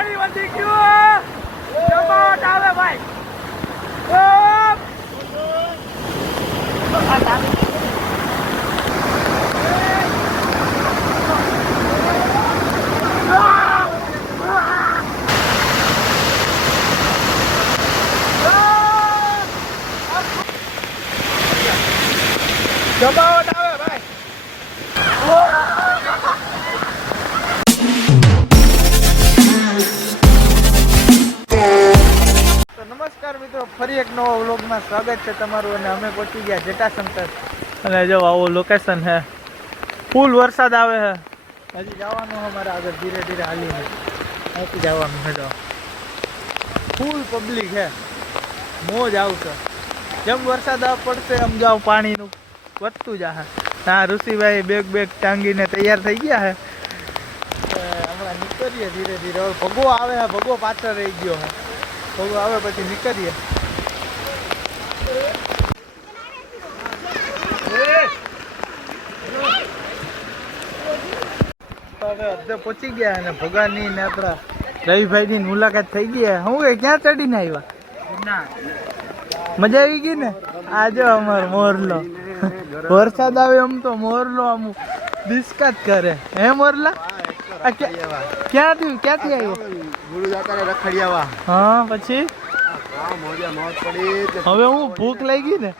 પાણી વધી ગયું જમાવટ આવે ભાઈ જમાવટ આવે ભાઈ તો નમસ્કાર મિત્રો, ફરી એક નવો વ્લોગમાં સ્વાગત છે તમારું. અને અમે પહોંચી ગયા જટાશંકર અને જો આવું લોકેશન છે. ફૂલ વરસાદ આવે છે. હજી જવાનું છે અમારે આગળ ધીરે ધીરે હાલીને અહીંથી જવાનું છે. જો ફૂલ પબ્લિક છે, મોજ આવશે. જેમ વરસાદ પડશે એમ જાવ પાણીનું વધતું જશે. હા ઋષિભાઈ બેગ ટાંગીને તૈયાર થઈ ગયા છે. હમણાં નીકળીએ ધીરે ધીરે. હવે ભગવો આવે છે, ભગવો પાછળ રહી ગયો છે. ભગવો આવે પછી નીકળીએ. હવે અડધે પહોંચી ગયા અને ભગાની ને આપણા રવિભાઈની મુલાકાત થઈ ગઈ. હું કે ક્યાં ચડીને આવ્યા? મજા આવી ગઈ ને? આજો અમારો મોરલો વરસાદ આવે એમ તો મોરલો આમ ડિસ્કસ કરે. હે મોરલા ક્યાંથી આવ્યો? હા પછી હવે હું ભૂખ લાગી ને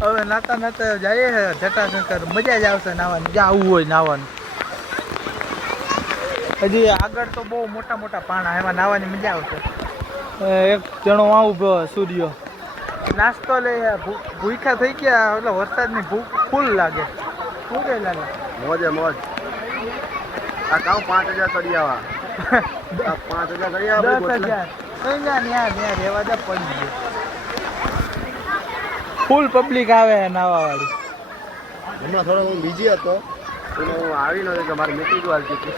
હવે નાતા જઈએ જટાશંકર. મજા જ આવશે નાવાની, જ્યાં આવવું હોય નાવાનું. હજી આગળ તો બહુ મોટા પાણા, એમાં નાવાની મજા આવશે. એક જણો આવું સૂર્ય નાસ્તો લે, ભૂખા થઈ ગયા એટલે વરસાદની ભૂખ ફૂલ લાગે. શું કઈ લાગે? મોજ આ કામ 5000 કરી આવા 5000 કરી આવા 10,000 રેવા દે પડી ગયો. ફૂલ પબ્લિક આવે નાવા વાળી. હમણાં થોડો હું બીજી હતો એટલે હું આવી નતો કે મારી મીટિંગ હાલતી હતી.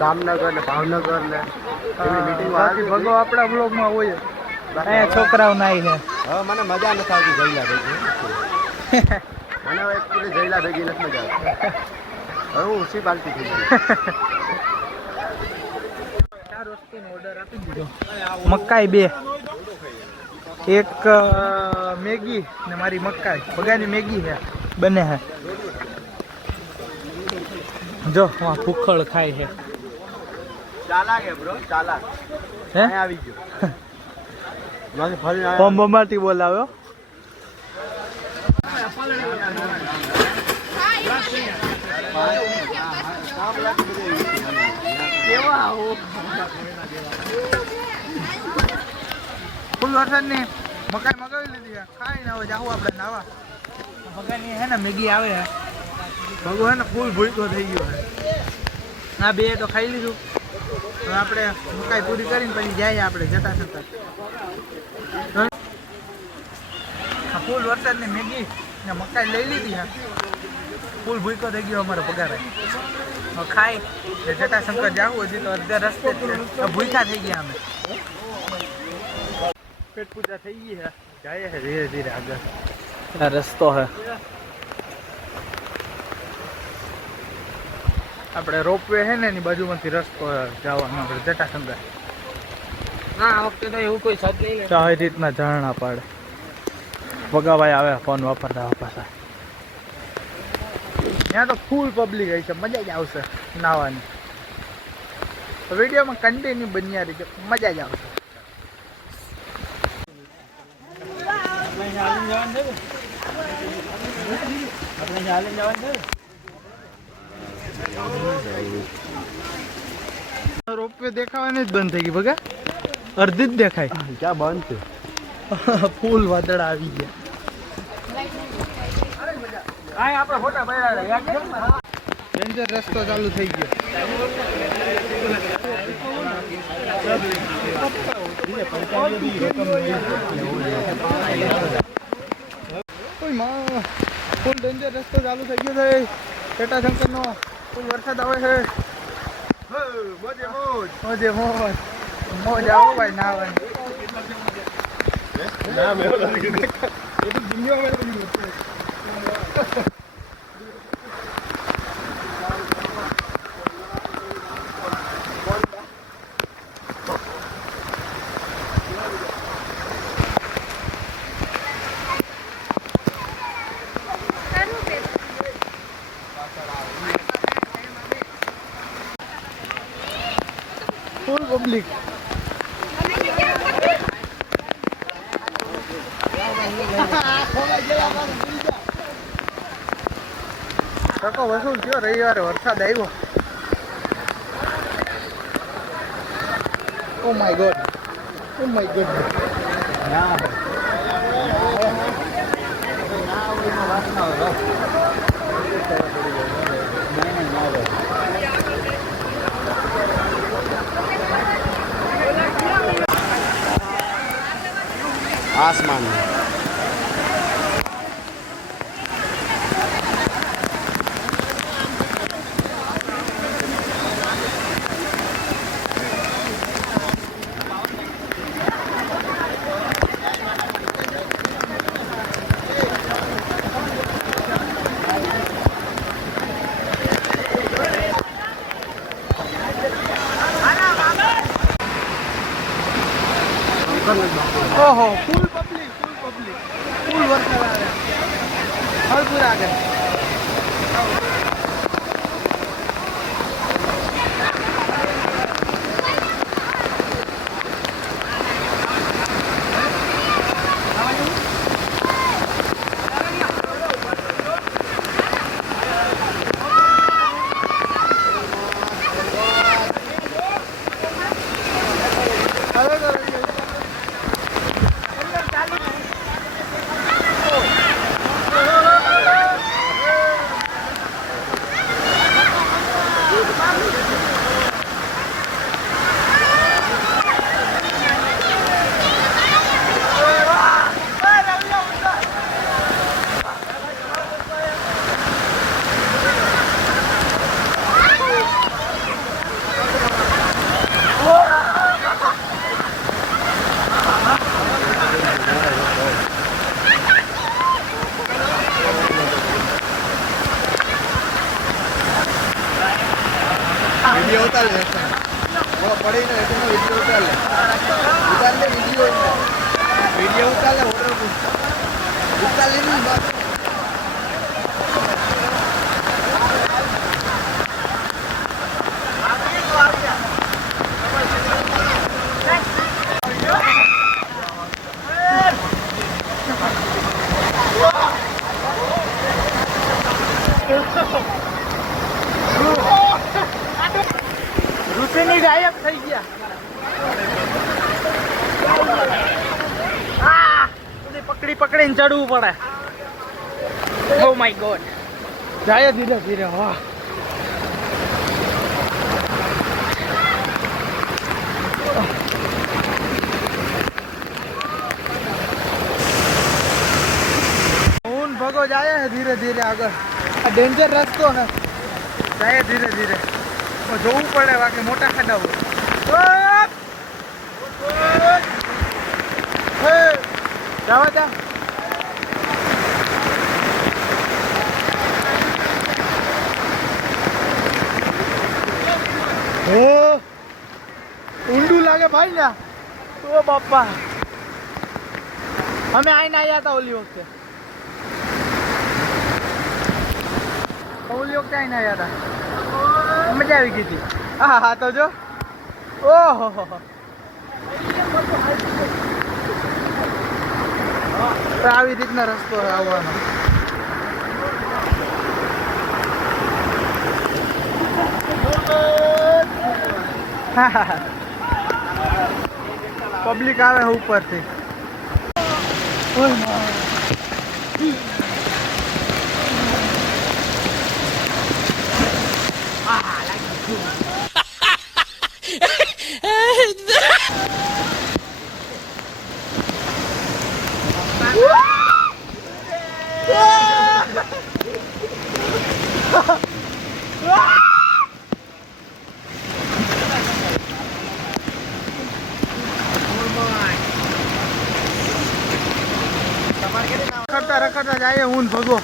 જામનગર ને ભાવનગર ને મીટિંગ બાકી ભગો આપણા બ્લોગમાં હોય. અહીંયા છોકરાઓ નાઈ છે. હવે મને મજા નથી આવતી જઈલા ભેગી. મને હવે એકચુઅલી જઈલા ભેગી નથી મજા આવતી. હવે હું ઉસી બાલતી થઈ ગઈ. 4 વસ્તુનો ઓર્ડર આપી દીધો. મકાઈ 2, એક મેગી ને મારી મકાઈ. ભગાની મેગી છે, બને છે. જો ભૂખડ ખાય છે. ચાલાક હે બ્રો, ચાલાક. હે આવી ગયો. મારી ફરી બોમ્બમાંથી બોલાવ્યો. ફૂલ વરસાદની મકાઈ મગાવી લીધી. ખાઈને હવે જાવું આપણે નાવા. મકાઈની હે ને મેગી આવે છે. ભગો હે ને ફૂલ ભૂકો થઈ ગયો છે. ના 2 તો ખાઈ લીધું. હવે આપણે મકાઈ પૂરી કરીને પછી જાય આપણે જટાશંકર. ફૂલ વરસાદની મેગી ને મકાઈ લઈ લીધી. ફૂલ ભૂકો થઈ ગયો અમારો પગાર. ખાઈ જટાશંકર જાવું. હજી તો અડધા રસ્તે ભૂખા થઈ ગયા અમે. પેટ પૂજા થઈ ગઈ છે. જાય છે ધીરે ધીરે આગળ. આ રસ્તો છે. આપણે રોપવે છે ને એની બાજુમાંથી રસ્તો જવાનો આપણે જટાશંકર. ના આ વખતે તો એવું કોઈ સદ નહીં. આવી રીતના ઝરણા પાડે. ભગાભાઈ આવે ફોન વાપરતા. ત્યાં તો ફૂલ પબ્લિક આવી છે. મજા જ આવશે નાવાની. વિડીયોમાં કન્ટિન્યુ બન્યા રહી છે, મજા જ આવશે. રોપવે દેખાવાની જ બંધ થઈ ગઈ. ભગા અડધી જ દેખાય. ક્યાં બંધ છે? ફૂલ વાદળા આવી ગયા. આપણે ફોટા પાડ્યા. ડેન્જર રસ્તો ચાલુ થઈ ગયો. ફૂલ ડેન્જર રસ્તો ચાલુ થઈ ગયો છે જટાશંકરનો. ફૂલ વરસાદ આવે છે. મોજ આવો ભાઈ નાવાની. ફૂલ પબ્લિક. ટકો વસૂલ થયો, રવિવારે વરસાદ આવ્યો. Oh my God, oh my God. आसमान में ઓહો, ફૂલ પબ્લિક, ફૂલ વરસાદ આવે. હળપુર આગળ. वीडियो उतार ले वो पड़े ना ऐसे में वीडियो उतार ले वीडियो उतार ले ऑर्डर उतार ले नहीं बात રૂપિયાની ગાયબ થઈ ગયા. પકડીને ચડવું પડે. Oh my God. જાય ધીરે ધીરે. વાહ, ઊન ભગો જાય છે ધીરે ધીરે આગળ. આ ડેન્જર રસ્તો ને, જાય ધીરે ધીરે. જોવું પડે, બાકી મોટા ખાડા જવા તા. ઊંડું લાગે ભાઈ ને. ઓ બાપા, અમે આઈને આવ્યા હતા ઓલી વખતે. આઈને આવ્યા હતા, મજા આવી ગઈ હતી. હા હા, તો જો. ઓહો, આવી રીતના રસ્તો આવવાનો. પબ્લિક આવે ઉપરથી. રખડતા જાય ઊન ભગો.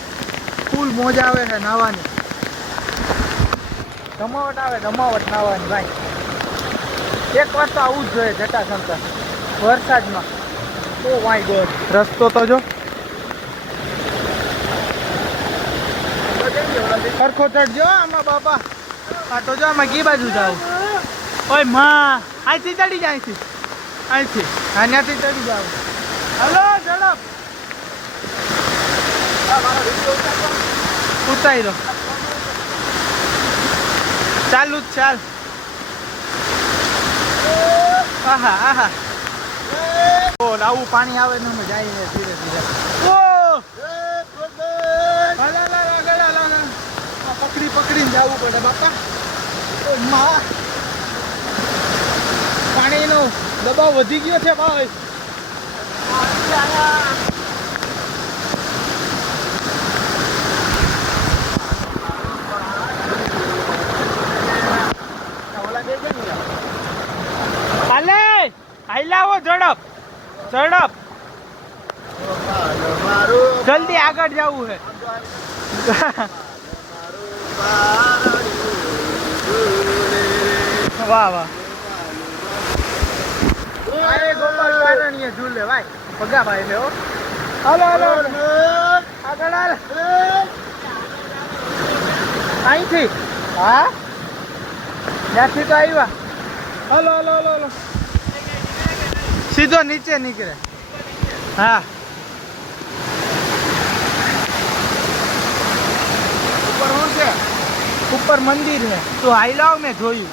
ફૂલ મોજા આવે છે નાવાની. ધમાવટ આવે, ધમાવટ નાવાની ભાઈ. એક વાર તો આવું જ જોઈએ જટાશંકર વરસાદમાં. Oh my God. રસ્તો તો જો સરખો ચડજો આમાં બાપા. આ તો જો આમાં કી બાજુ જાવ. ઓય માં અહીંથી ચડી જાય અહીંથી અહીંથી હા ત્યાંથી ચડી જાવ હલો ઝડપ ઉતારી દો ચાલુ જ ચાલ આહા આહા ઓ આવું પાણી આવે ને અમે જઈએ ધીરે ધીરે ઓ પકડી પકડીને જવું પડે બાપા ઓ માં પાણીનો દબાવ વધી ગયો છે ભાઈ હાલે હાઈલાવો ઝડપ ઝડપ જલ્દી આગળ જવું છે વાહ વાહ અરે ગોપાલ પારણીએ ઝૂલે ભાઈ પગા ભાઈ લે હાલો હાલો આગળ હાલ અહીંથી હા ત્યાંથી તો આવ્યા હાલો હાલો હાલો હાલો સીધો નીચે નીકળે હા ઉપર શું છે ઉપર મંદિર છે તો હાઈલાવ મેં જોયું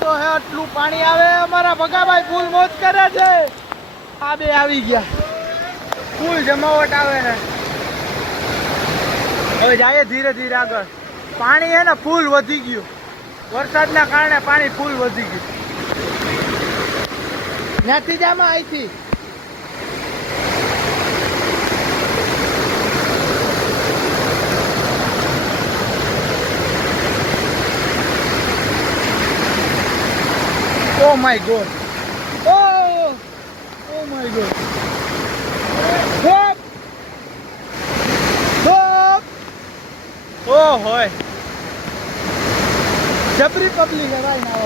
તો હે આટલું પાણી આવે અમારા ભગાભાઈ ફૂલ મોજ કરે છે આ બે આવી ગયા ફૂલ જમાવટ આવે ને હવે જાય ધીરે ધીરે આગળ પાણી હે ને ફૂલ વધી ગયું વરસાદના કારણે પાણી ફૂલ વધી ગયું ત્યાંથી જ આમાં અહીંથી Oh my god. Oh my god. Stop. Stop. Oh hoy. જબરી પબ્લિક હે ભાઈ ના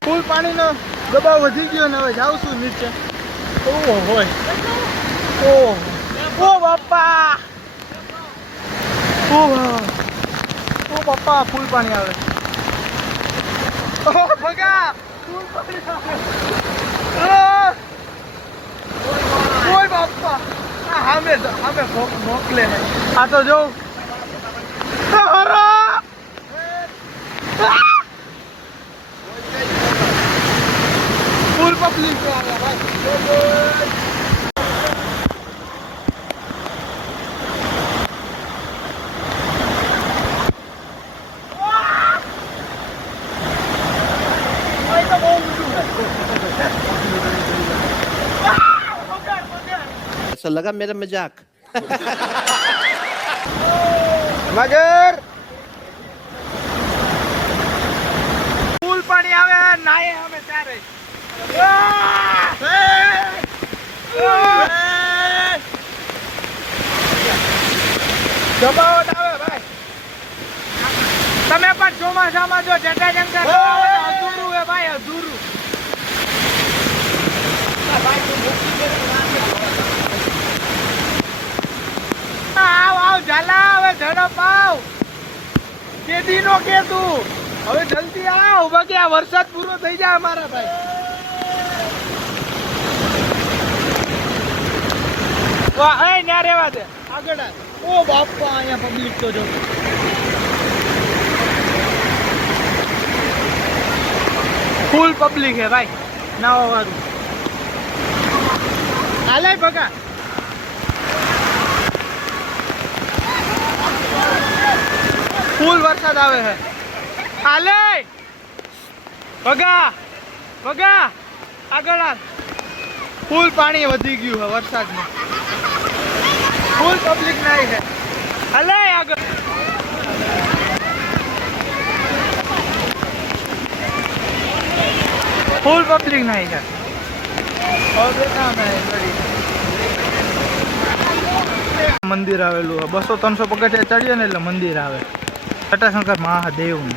ફૂલ પાણીનો દબાવ વધી ગયો ને હવે જાઉં છું નીચે ઓહ હોય ઓહ ઓ બાપા ઓ બાપા ફૂલ પાણી આવે ઓ ભગા ફૂલ પાણી આવે ઓય બાપા આ હામે મોકલે આ તો જો ફૂલ પબ્લિક આવે ભાઈ ऐसा लगा मेरा मजाक मगर ફૂલ પાણી આવે નાય અમે ત્યારે જમાવટ આવે ભાઈ તમે પણ ચોમાસામાં જો જટાશંકર અધૂરું હે ભાઈ અધૂરું આવ આવ ઝાલા હવે ઝડપ આવ કેદી નો કે તું હવે જલ્દી આવ બાકી આ વરસાદ પૂરો થઈ જાય અમારા ભાઈ વાહ એ ના રેવા દે આગળ ઓ બાપા અહીંયા પબ્લિક તો જો ફૂલ પબ્લિક હે ભાઈ નાવા વાળું હાલે ભગા ફૂલ વરસાદ આવે છે હાલે ભગા ભગા આગળ હાલ ફૂલ પાણી વધી ગયું છે વરસાદમાં ફૂલ પબ્લિક નહીં છે હાલે આગળ ફૂલ પબ્લિક નહીં છે મંદિર આવેલું 200-300 પગથિયા ચડીએ ને એટલે મંદિર આવે જટાશંકર મહાદેવનું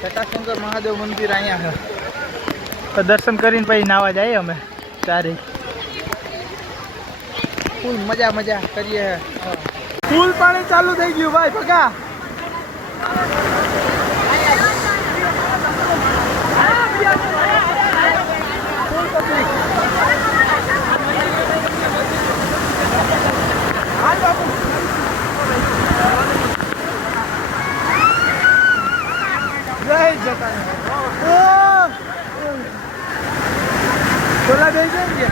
જટાશંકર મહાદેવ મંદિર અહીંયા છે તો દર્શન કરીને પછી નાવા જઈએ અમે ચારે ફૂલ મજા કરીએ ફૂલ પાણી ચાલુ થઈ ગયું ભાઈ પગા બોલા દઈ જાય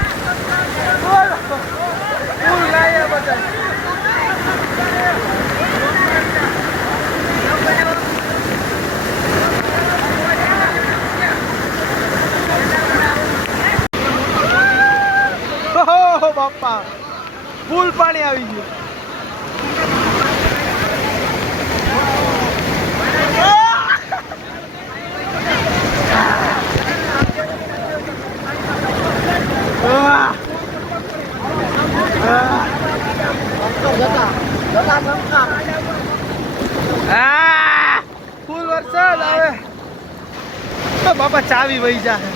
ફૂલ લાયા બધા ઓહો બાપા ફૂલ પાણી આવી ગયું ફૂલ વરસાદ આવે તો બાપા ચાવી વહી જાય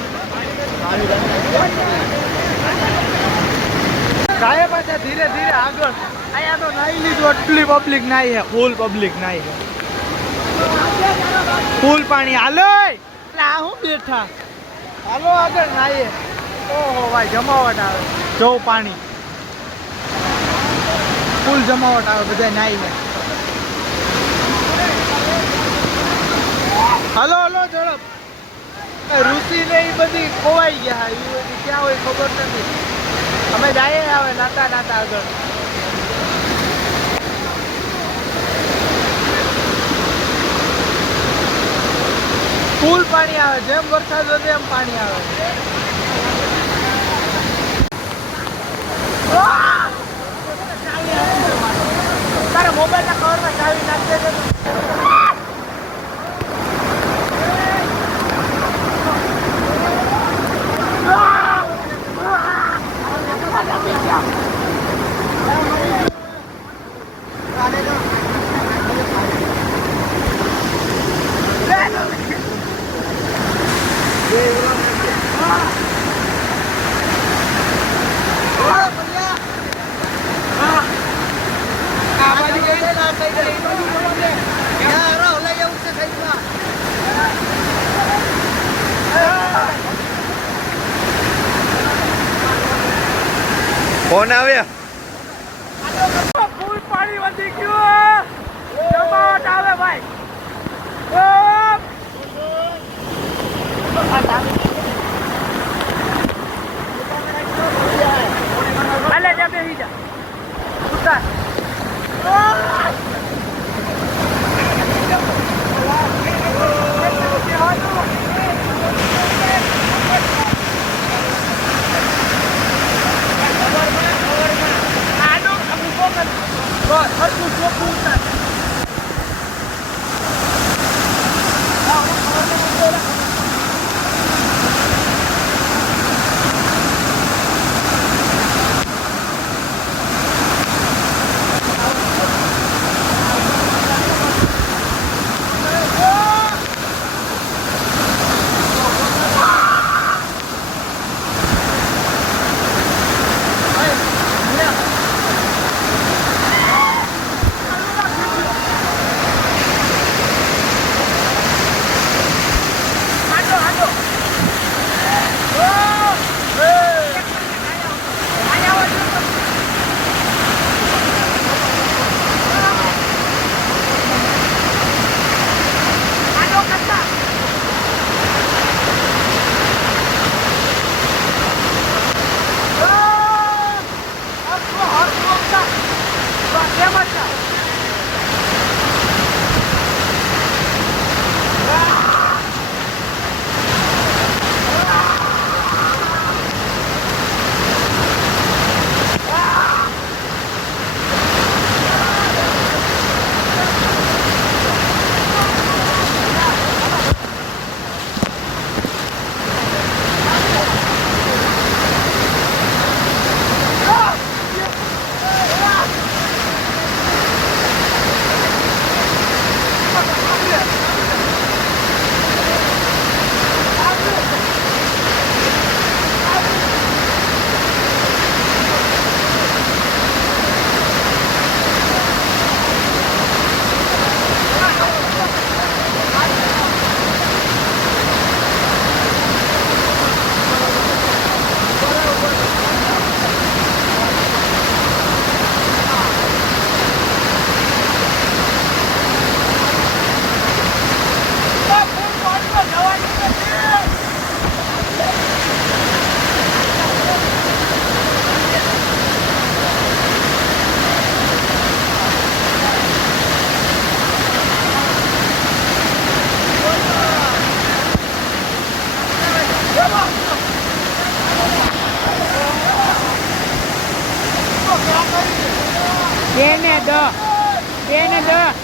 ગાય પાછા ધીરે ધીરે આગળ અહીંયા તો નાઈ લીધું આટલી પબ્લિક નાઈ હે ફૂલ પબ્લિક નાઈ હે ફૂલ પાણી હાલો એટલે આ હું બેઠા હાલો આગળ નાઈએ ઓહો ભાઈ જમાવટ આવે જો પાણી ફૂલ જમાવટ આવે બધા નાઈ હે હાલો ઝડપ ઋષિ ને એ બધી ખોવાઈ ગયા એ બધી ક્યાં હોય ખબર નથી અમે જઈએ હવે નાતા આગળ ફૂલ પાણી આવે જેમ વરસાદ વધે એમ પાણી આવે તારા મોબાઈલના કવરમાં ચાવી નાખી દે ફોન આવ્યા ફૂલ પાણી વધી ગયું જમાવટ આવે ભાઈ હાલે જા બેસી જા ઉતાર 2 ને 10.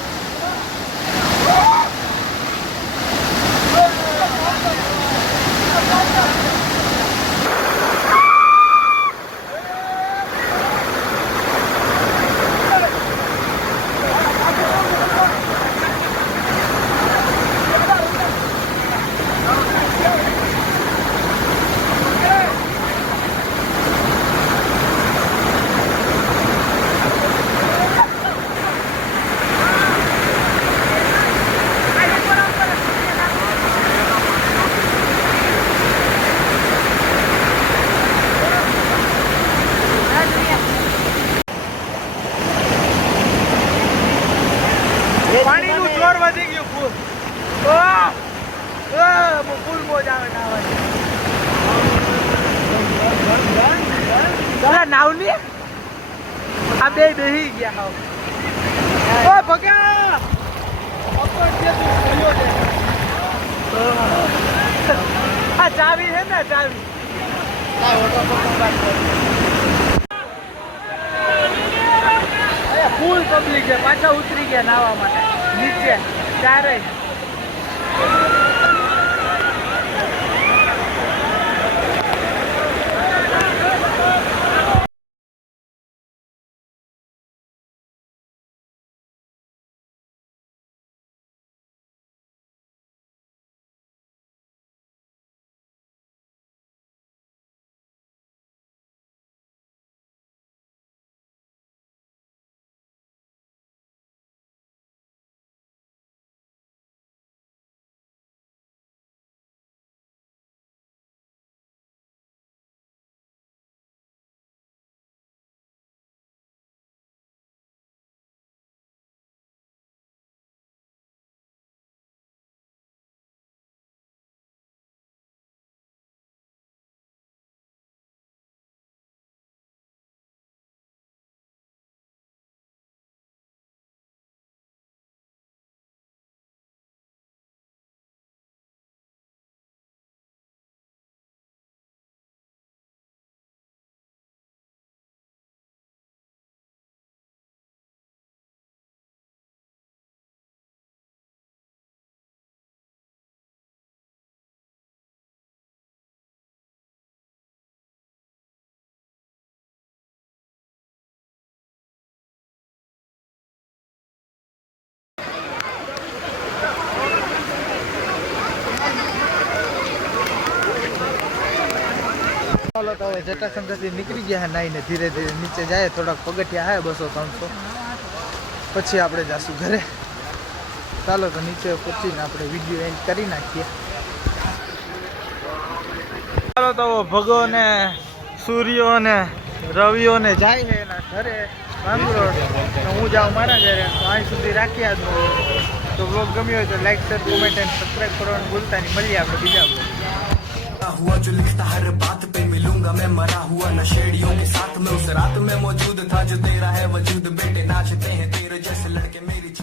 પાણીનું જોર વધી ગયું ફૂલ. ફૂલ મોજ આવે નાવાની. ચાલો નાવની આ બે બેહી ગયા હાવ. ઓ ભગ્યા આ ચાવી છે ને ચાવી. ફૂલ પબ્લિક છે, પાછા ઉતરી ગયા નાવા માટે નીચે ચારેય. ચાલો તો હવે જટાશંકરથી નીકળી ગયા હે નાઈને ધીરે ધીરે નીચે જાય. થોડાક પગથિયા હે 200-300, પછી આપણે જાશું ઘરે. ચાલો તો નીચે પહોંચીને આપણે વિડીયો એન્ડ કરી નાખીએ. ચાલો તો ભગો ને સૂર્યો ને રવિઓ ને જાય છે એના ઘરે માંગરોળ. હું જાઉં મારા ઘરે. તો અહીં સુધી રાખીએ આજનો. તો બ્લોગ ગમ્યો હોય તો like, share, comment and subscribe કરવાનું ભૂલતા નહીં. મળીએ આપણે બીજા બ્લોગ. हुआ जो लिखता हर बात पे मिलूंगा मैं मरा हुआ नशेड़ियों के साथ में उस रात में मौजूद था जो तेरा है वजूद बेटे नाचते हैं तेरे जैसे लड़के मेरी